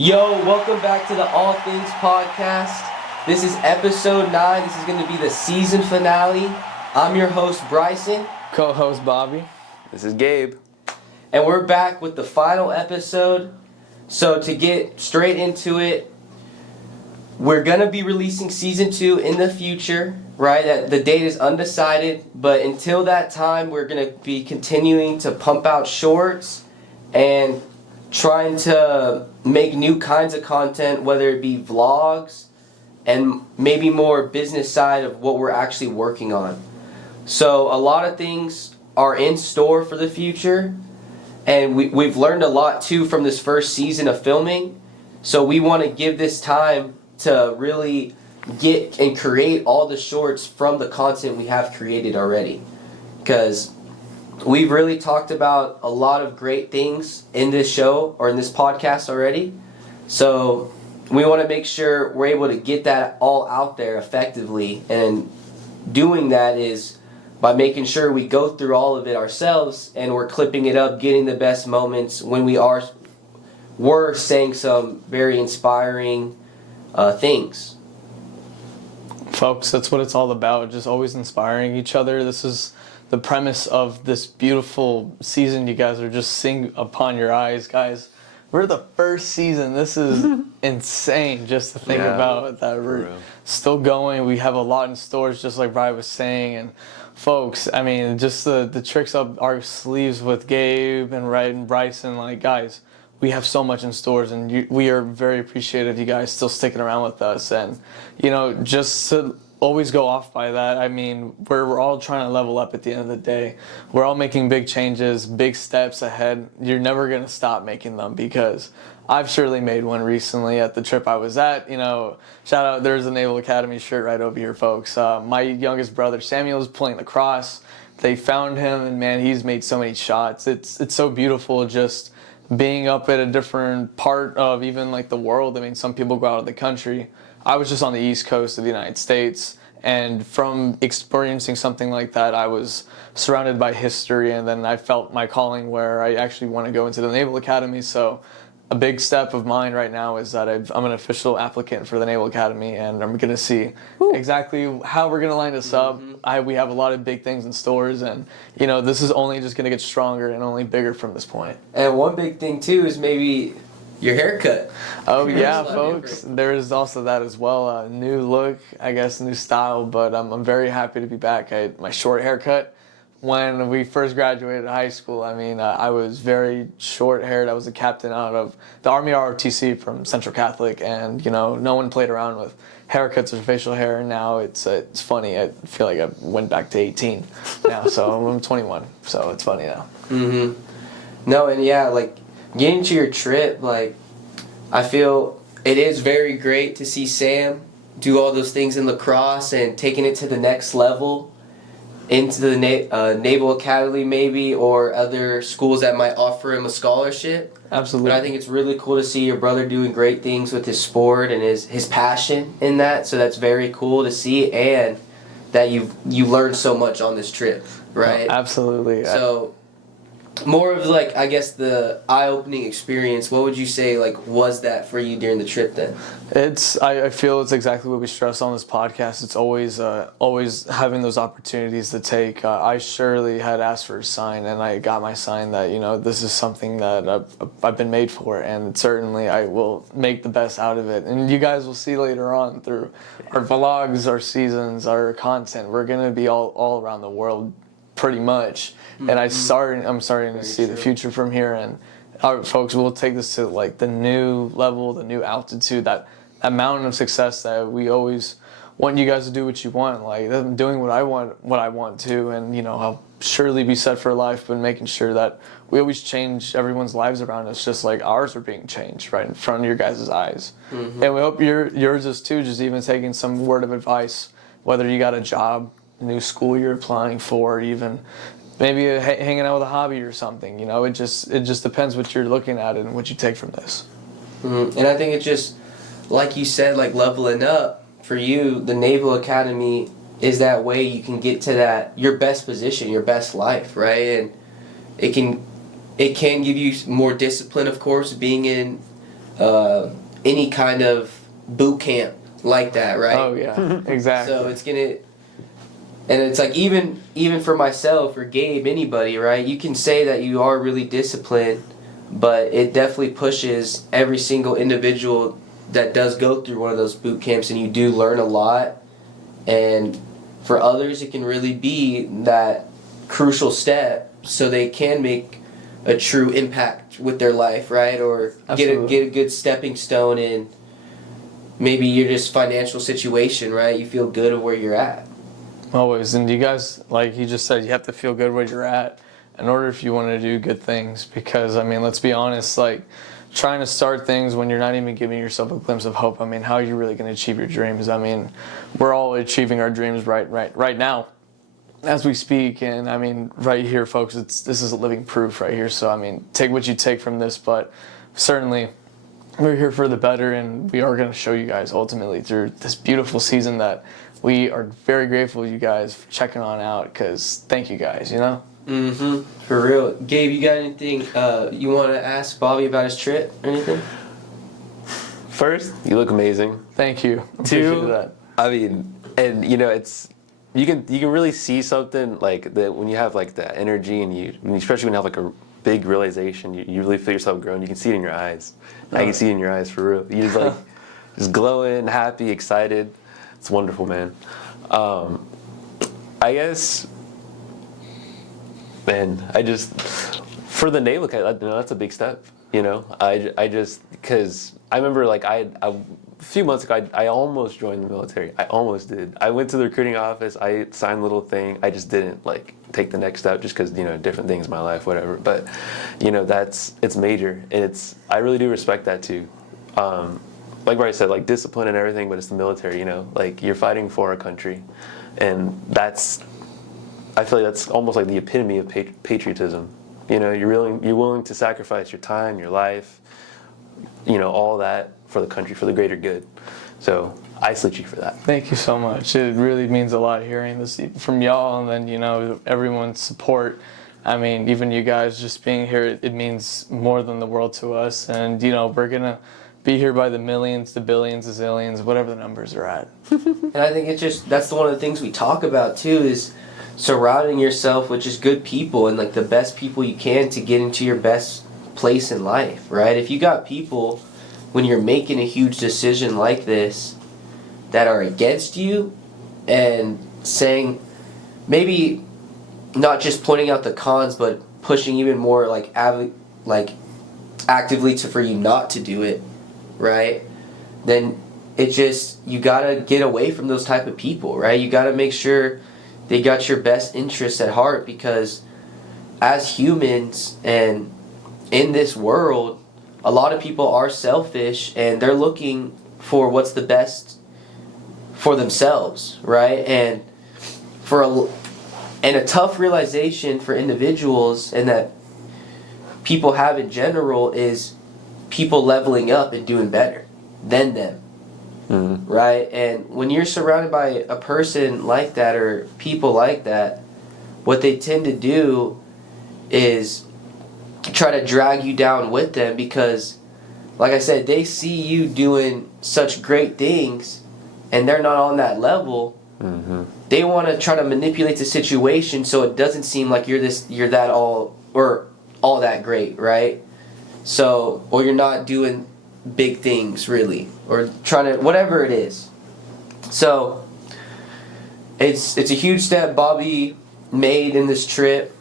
Yo, welcome back to the All Things Podcast. This is episode 9. This is going to be the season finale. I'm your host, Bryson. Co-host Bobby. This is Gabe. And we're back with the final episode. So to get straight into it, we're going to be releasing season 2 in the future, right? The date is undecided, but until that time, we're going to be continuing to pump out shorts and trying to make new kinds of content, whether it be vlogs and maybe more business side of what we're actually working on. So a lot of things are in store for the future, and we've learned a lot too from this first season of filming. So we want to give this time to really get and create all the shorts from the content we have created already, because we've really talked about a lot of great things in this show or in this podcast already. So we want to make sure we're able to get that all out there effectively. And doing that is by making sure we go through all of it ourselves and we're clipping it up, getting the best moments when we're saying some very inspiring things. Folks, that's what it's all about, just always inspiring each other. This is the premise of this beautiful season you guys are just seeing upon your eyes, guys. We're the first season. This is insane just to think about that. We're still going. We have a lot in stores, just like Brian was saying. And folks, I mean, just the tricks up our sleeves with Gabe and Wright and Bryson, like, guys, we have so much in stores, and we are very appreciative you guys still sticking around with us. And, you know, just to always go off by that, I mean, we're all trying to level up at the end of the day. We're all making big changes, big steps ahead. You're never going to stop making them, because I've surely made one recently at the trip I was at. You know, shout out, there's a Naval Academy shirt right over here, folks. My youngest brother, Samuel, is playing lacrosse. They found him, and man, he's made so many shots. It's so beautiful just being up at a different part of even like the world. I mean, some people go out of the country. I was just on the East Coast of the United States, and from experiencing something like that, I was surrounded by history, and then I felt my calling where I actually want to go into the Naval Academy. So a big step of mine right now is that I'm an official applicant for the Naval Academy, and I'm going to see exactly how we're going to line this up. We have a lot of big things in stores, and, you know, this is only just going to get stronger and only bigger from this point. And one big thing too is maybe your haircut. Oh yeah, folks. There's also that as well. New look, I guess, new style. But I'm very happy to be back. I had my short haircut when we first graduated high school. I mean, I was very short-haired. I was a captain out of the Army ROTC from Central Catholic, and, you know, no one played around with haircuts or facial hair. Now it's funny. I feel like I went back to 18 now, so I'm 21. So it's funny now. No, and yeah, like, getting to your trip, like, I feel it is very great to see Sam do all those things in lacrosse and taking it to the next level into the Naval Academy maybe, or other schools that might offer him a scholarship. Absolutely. But I think it's really cool to see your brother doing great things with his sport and his passion in that. So that's very cool to see, and that you learned so much on this trip, right? No, absolutely. So more of, like, I guess, the eye-opening experience, what would you say, like, was that for you during the trip then? I feel it's exactly what we stress on this podcast. It's always having those opportunities to take. I surely had asked for a sign, and I got my sign that, you know, this is something that I've been made for, and certainly I will make the best out of it. And you guys will see later on through our vlogs, our seasons, our content. We're going to be all around the world pretty much. And I'm starting to see the future from here, and our folks will take this to, like, the new level, the new altitude, that mountain of success that we always want you guys to do what you want. Like, I'm doing what I want to, and, you know, I'll surely be set for life, but making sure that we always change everyone's lives around us, just like ours are being changed right in front of your guys' eyes. And we hope yours is too, just even taking some word of advice, whether you got a job, new school you're applying for, even maybe hanging out with a hobby or something. You know, it just depends what you're looking at and what you take from this. And I think it's just, like you said, like, leveling up for you. The Naval Academy is that way you can get to that, your best position, your best life, right? And it can give you more discipline, of course, being in any kind of boot camp like that, right? Oh yeah, exactly. So it's gonna, and it's like even for myself or Gabe, anybody, right? You can say that you are really disciplined, but it definitely pushes every single individual that does go through one of those boot camps, and you do learn a lot. And for others, it can really be that crucial step so they can make a true impact with their life, right? Or Absolutely. get a good stepping stone in maybe your just financial situation, right? You feel good of where you're at. Always. And you guys, like he just said, you have to feel good where you're at in order if you want to do good things. Because, I mean, let's be honest, like trying to start things when you're not even giving yourself a glimpse of hope, I mean, how are you really going to achieve your dreams? I mean, we're all achieving our dreams right now as we speak. And, I mean, right here, folks, this is a living proof right here. So, I mean, take what you take from this, but certainly we're here for the better, and we are going to show you guys ultimately through this beautiful season that we are very grateful you guys for checking on out, because thank you guys, you know? Mm-hmm. For real. Gabe, you got anything you want to ask Bobby about his trip or anything? First, you look amazing. Thank you. Two, Appreciate that. I mean, and you know, it's you can really see something like that when you have like that energy, and especially when you have like a big realization, you really feel yourself growing. You can see it in your eyes. I can see it in your eyes for real. You just like just glowing, happy, excited. It's wonderful, man. I guess, man, for the name, that's a big step. You know, I just because I remember like a few months ago I almost joined the military. I almost did. I went to the recruiting office. I signed a little thing. I just didn't like take the next step just because different things in my life, whatever. But it's major, and I really do respect that too. Like Bryce said, like discipline and everything, but it's the military. Like you're fighting for a country, and I feel like that's almost like the epitome of patriotism. You're willing to sacrifice your time, your life, all that for the country, for the greater good. So I salute you for that. Thank you so much. It really means a lot hearing this from y'all, and then everyone's support. I mean, even you guys just being here, it means more than the world to us. And we're gonna be here by the millions, the billions, the zillions, whatever the numbers are at. And I think that's one of the things we talk about too, is surrounding yourself with just good people and like the best people you can to get into your best place in life, right? If you got people when you're making a huge decision like this that are against you and saying, maybe not just pointing out the cons, but pushing even more like actively for you not to do it, right? Then you gotta get away from those type of people, right? You gotta make sure they got your best interests at heart, because as humans and in this world, a lot of people are selfish and they're looking for what's the best for themselves, right? And a tough realization for individuals and that people have in general is people leveling up and doing better than them. Mm-hmm. Right? And when you're surrounded by a person like that or people like that, what they tend to do is try to drag you down with them, because, like I said, they see you doing such great things and they're not on that level. Mm-hmm. They want to try to manipulate the situation so it doesn't seem like you're that all that great, right? So, or you're not doing big things really, or trying to, whatever it is. So it's a huge step Bobby made in this trip,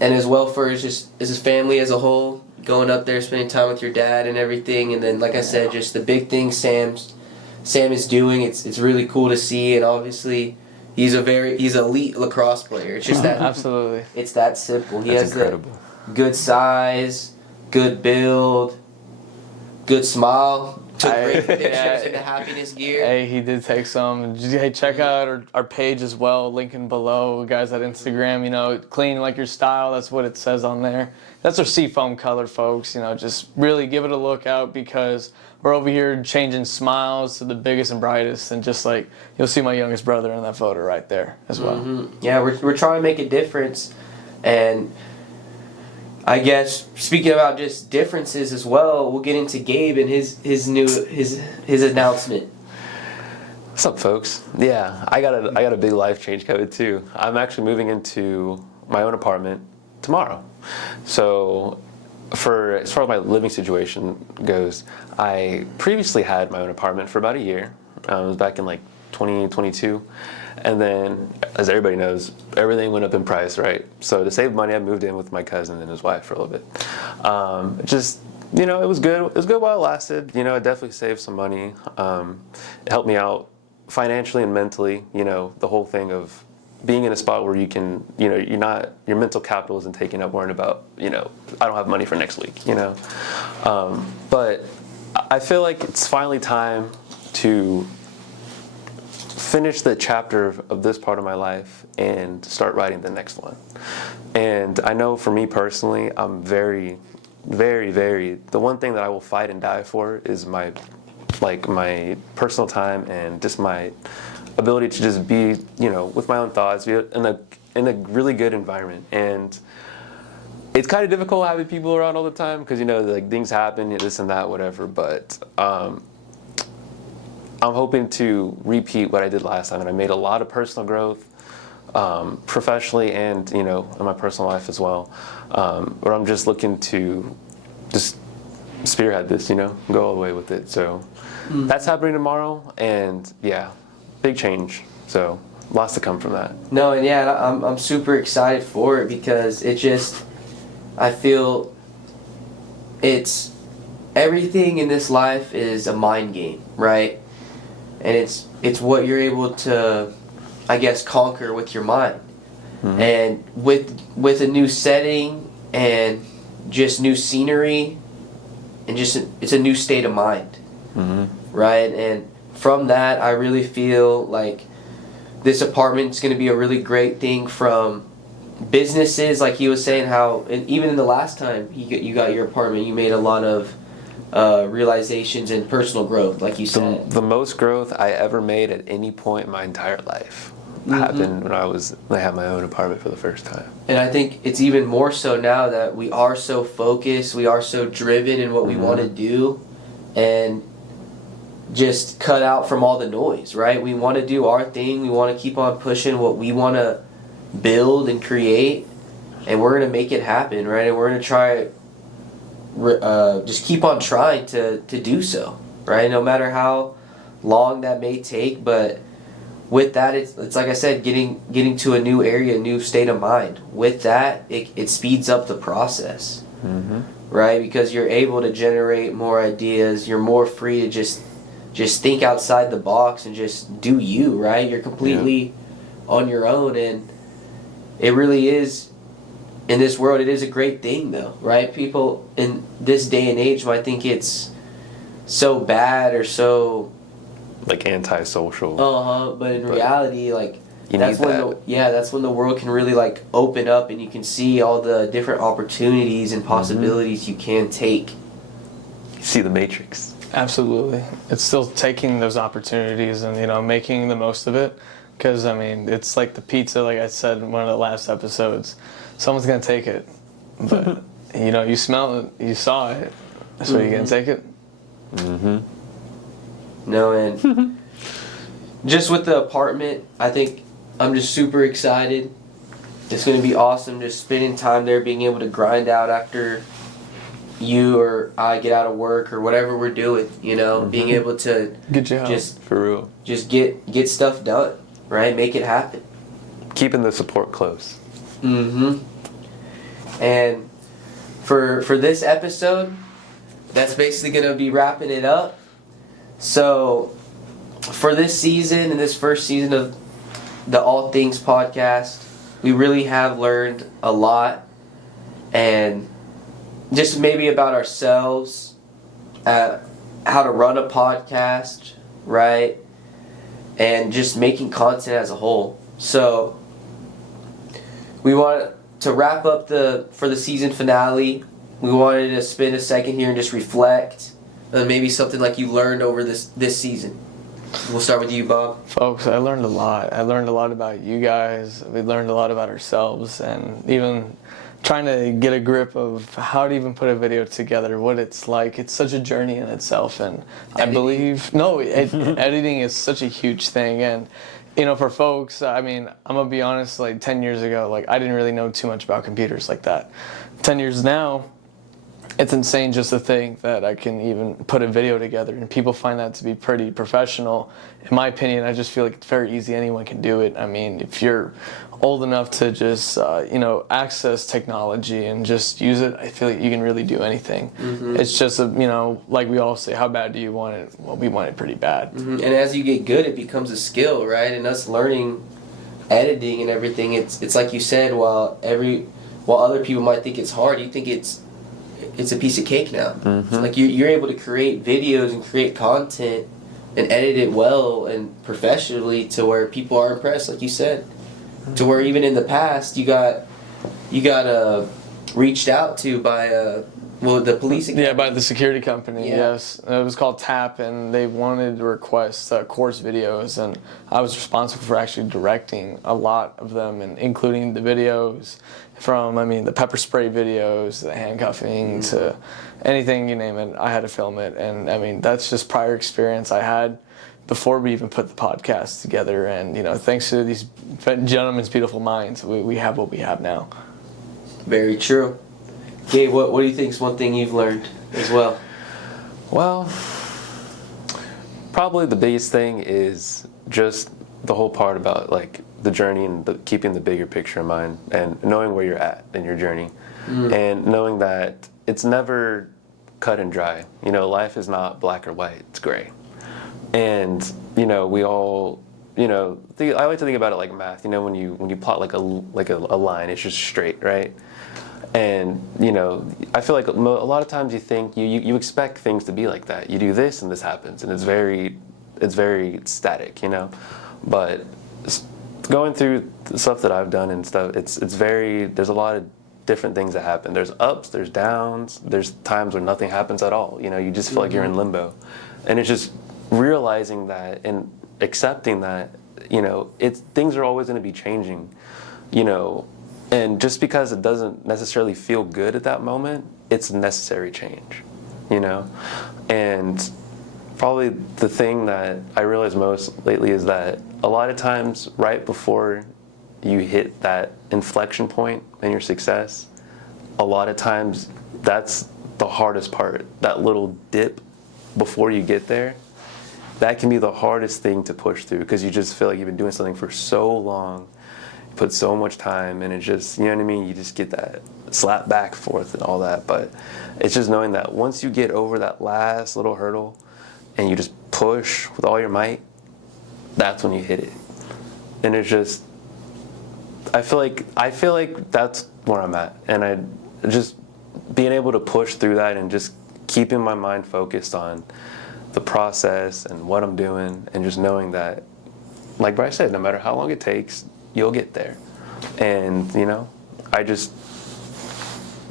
and as well for his family as a whole, going up there, spending time with your dad and everything. And then, like I said, just the big thing Sam is doing. It's really cool to see, and obviously he's elite lacrosse player. It's just that absolutely, it's that simple. He That's has incredible. the good size, good build, good smile. Took great pictures in the happiness gear. Hey, he did take some. Hey, check out our page as well, linking below. Guys at Instagram, clean like your style. That's what it says on there. That's our seafoam color, folks. Just really give it a look out, because we're over here changing smiles to the biggest and brightest. And just like, you'll see my youngest brother in that photo right there as well. Mm-hmm. Yeah, we're trying to make a difference. And I guess speaking about just differences as well, we'll get into Gabe and his announcement. What's up, folks? Yeah, I got a big life change coming too. I'm actually moving into my own apartment tomorrow. So, as far as my living situation goes, I previously had my own apartment for about a year. It was back in like 2022, and then, as everybody knows, everything went up in price, right? So to save money, I moved in with my cousin and his wife for a little bit. It was good. It was good while it lasted. It definitely saved some money. It helped me out financially and mentally. The whole thing of being in a spot where you can, your mental capital isn't taken up worrying about, I don't have money for next week, But I feel like it's finally time to finish the chapter of this part of my life and start writing the next one. And I know for me personally, I'm very, very, very, the one thing that I will fight and die for is my personal time and just my ability to just be, with my own thoughts, be in a really good environment. And it's kind of difficult having people around all the time because, things happen, this and that, whatever. But I'm hoping to repeat what I did last time. And I made a lot of personal growth, professionally and, in my personal life as well. Where I'm just looking to just spearhead this, go all the way with it. So that's happening tomorrow. And yeah, big change. So lots to come from that. No, and yeah, I'm super excited for it because I feel it's everything in this life is a mind game, right? And it's what you're able to, I guess, conquer with your mind. Mm-hmm. And with a new setting and just new scenery and it's a new state of mind. Mm-hmm. Right? And from that, I really feel like this apartment is going to be a really great thing from businesses, like he was saying how, and even in the last time you got your apartment, you made a lot of realizations and personal growth, like you said. The most growth I ever made at any point in my entire life happened when I had my own apartment for the first time. And I think it's even more so now that we are so focused, we are so driven in what we want to do, and just cut out from all the noise, right? We want to do our thing. We want to keep on pushing what we want to build and create, and we're going to make it happen, right? And we're going to try, just keep on trying to do so, right? No matter how long that may take, but with that, it's like I said, getting to a new area, a new state of mind. With that, it speeds up the process, right? Because you're able to generate more ideas. You're more free to just think outside the box and just do you, right? You're completely on your own, and it really is, in this world, it is a great thing though, right? People in this day and age might think it's so bad or so like antisocial. But in reality, like that's when the world can really like open up and you can see all the different opportunities and possibilities you can take. You see the Matrix. Absolutely. It's still taking those opportunities and, making the most of it. Because, it's like the pizza, like I said in one of the last episodes. Someone's going to take it. But, you smell it, you saw it. So you're going to take it? No, and just with the apartment, I think I'm just super excited. It's going to be awesome just spending time there, being able to grind out after you or I get out of work or whatever we're doing, being able to good job. For real. Just get stuff done, right? Make it happen. Keeping the support close. And for this episode, that's basically going to be wrapping it up. So for this season and this first season of the All Things podcast, we really have learned a lot, and just maybe about ourselves, how to run a podcast, right? And just making content as a whole. So we want to wrap up for the season finale. We wanted to spend a second here and just reflect on maybe something like you learned over this season. We'll start with you, Bob. Folks, I learned a lot. I learned a lot about you guys. We learned a lot about ourselves, and even trying to get a grip of how to even put a video together, what it's like. It's such a journey in itself, and I believe editing is such a huge thing. And for folks, I mean, I'm gonna be honest, like 10 years ago, like I didn't really know too much about computers like that. 10 years now, it's insane just to think that I can even put a video together, and people find that to be pretty professional. In my opinion, I just feel like it's very easy. Anyone can do it. I mean, if you're old enough to just, access technology and just use it, I feel like you can really do anything. Mm-hmm. It's just, like we all say, how bad do you want it? Well, we want it pretty bad. Mm-hmm. And as you get good, it becomes a skill, right? And us learning editing and everything, it's like you said, while other people might think it's hard, you think it's a piece of cake now. Mm-hmm. Like you're able to create videos and create content and edit it well and professionally to where people are impressed, like you said. To where even in the past you got reached out to by the police academy. Yeah, by the security company. Yeah. Yes, it was called TAP, and they wanted to request course videos, and I was responsible for actually directing a lot of them, and including the videos from the pepper spray videos, the handcuffing, to anything you name it. I had to film it, and that's just prior experience I had before we even put the podcast together, and thanks to these gentlemen's beautiful minds, we have what we have now. Very true. Gabe, what do you think is one thing you've learned as well? Well, probably the biggest thing is just the whole part about like the journey and keeping the bigger picture in mind, and knowing where you're at in your journey, and knowing that it's never cut and dry. Life is not black or white; it's gray. And we all, I like to think about it like math. When you plot like a line, it's just straight, right? And I feel like a lot of times you think you expect things to be like that. You do this and this happens, and it's very static, But going through the stuff that I've done and stuff, there's a lot of different things that happen. There's ups, there's downs, there's times where nothing happens at all. You just feel like you're in limbo, and it's just realizing that and accepting that things are always going to be changing, and just because it doesn't necessarily feel good at that moment, it's necessary change, and probably the thing that I realize most lately is that a lot of times right before you hit that inflection point in your success, a lot of times that's the hardest part, that little dip before you get there. That can be the hardest thing to push through, because you just feel like you've been doing something for so long, you put so much time, and it just, you just get that slap back forth and all that. But it's just knowing that once you get over that last little hurdle and you just push with all your might, that's when you hit it. And it's just, I feel like that's where I'm at, and I just being able to push through that and just keeping my mind focused on the process and what I'm doing, and just knowing that, like Bryce said, no matter how long it takes, you'll get there. And I just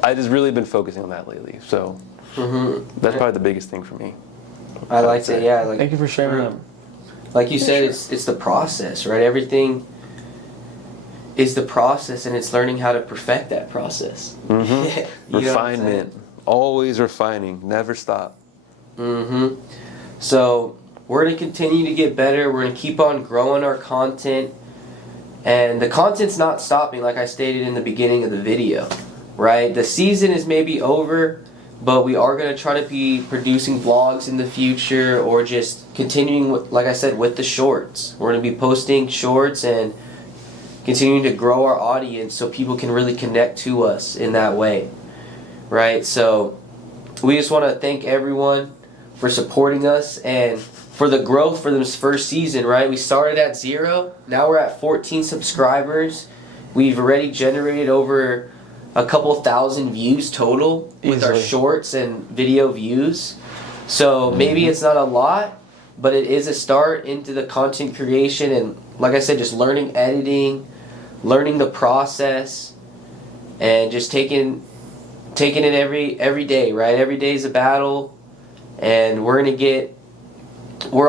really been focusing on that lately. So that's probably the biggest thing for me. I like that. Yeah. Thank you for sharing. Like you said, it's the process, right? Everything is the process, and it's learning how to perfect that process. Refinement, always refining, never stop. So we're going to continue to get better. We're going to keep on growing our content. And the content's not stopping, like I stated in the beginning of the video, right? The season is maybe over, but we are going to try to be producing vlogs in the future, or just continuing, like I said, with the shorts. We're going to be posting shorts and continuing to grow our audience so people can really connect to us in that way, right? So we just want to thank everyone for supporting us and for the growth for this first season, right? We started at 0, now we're at 14 subscribers. We've already generated over a couple thousand views total with our shorts and video views. So maybe it's not a lot, but it is a start into the content creation, and like I said, just learning editing, learning the process, and just taking it every day, right? Every day is a battle. And we're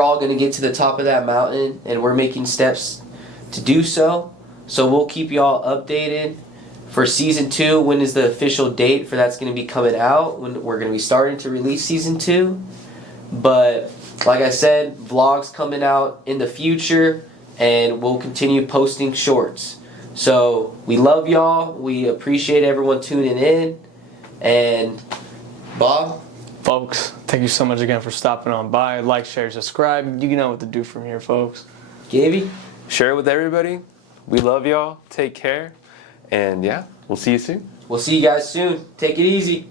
all gonna get to the top of that mountain, and we're making steps to do so. So we'll keep y'all updated for season 2. When is the official date for that's going to be coming out? When we're going to be starting to release season 2. But like I said, vlogs coming out in the future, and we'll continue posting shorts. So we love y'all. We appreciate everyone tuning in. And Bob? Folks, thank you so much again for stopping on by. Like, share, subscribe. You know what to do from here, folks. Gaby? Share it with everybody. We love y'all. Take care. And yeah, we'll see you soon. We'll see you guys soon. Take it easy.